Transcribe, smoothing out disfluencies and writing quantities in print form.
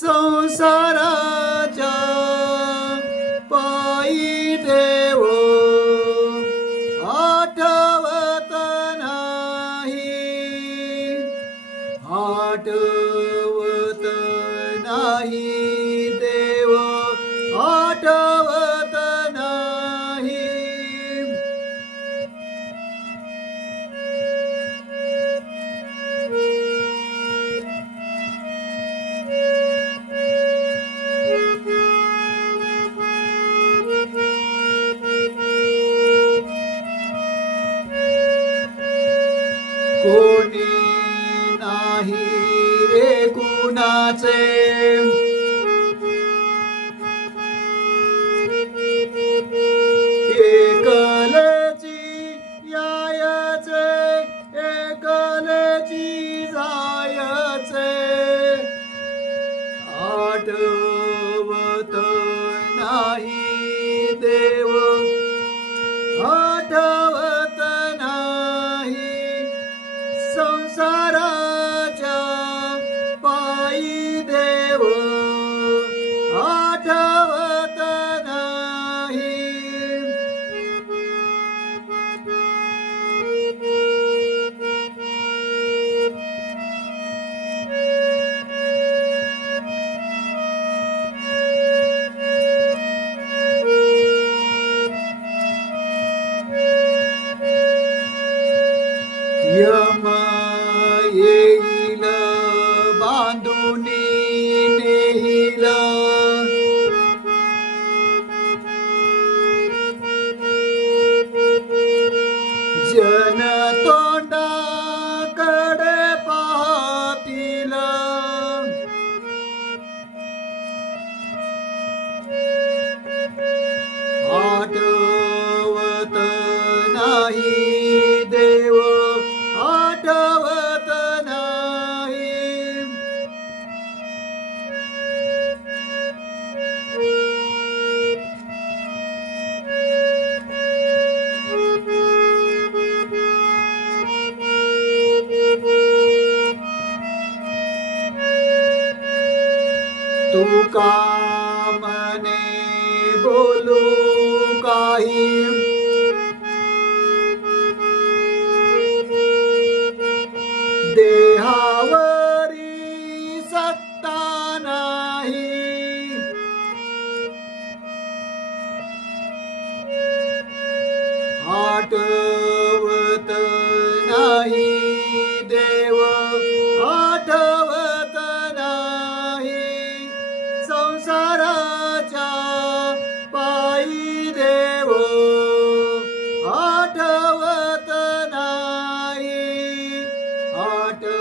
संसाराच्या पायी देव आठवत नाही, आठवत नाही देव, आठवत नाही. कोणी नाही रे कुणाचे, एकलची यायचे, एकलची जायचे, आठवत नाही देव, आठवत नाही. संसाराच्या पायी देव आठवत नाही. यम येईल बांधून नेईल, जन तोंडाकडे पाहतील, आठवत नाही देव, आठवत नाही. तुका मने बोलू काही, देहावरी सत्ता नाही, आठवत नाही देव, आठवत नाही. संसाराच्या पायी देव आठवत नाही, आठवत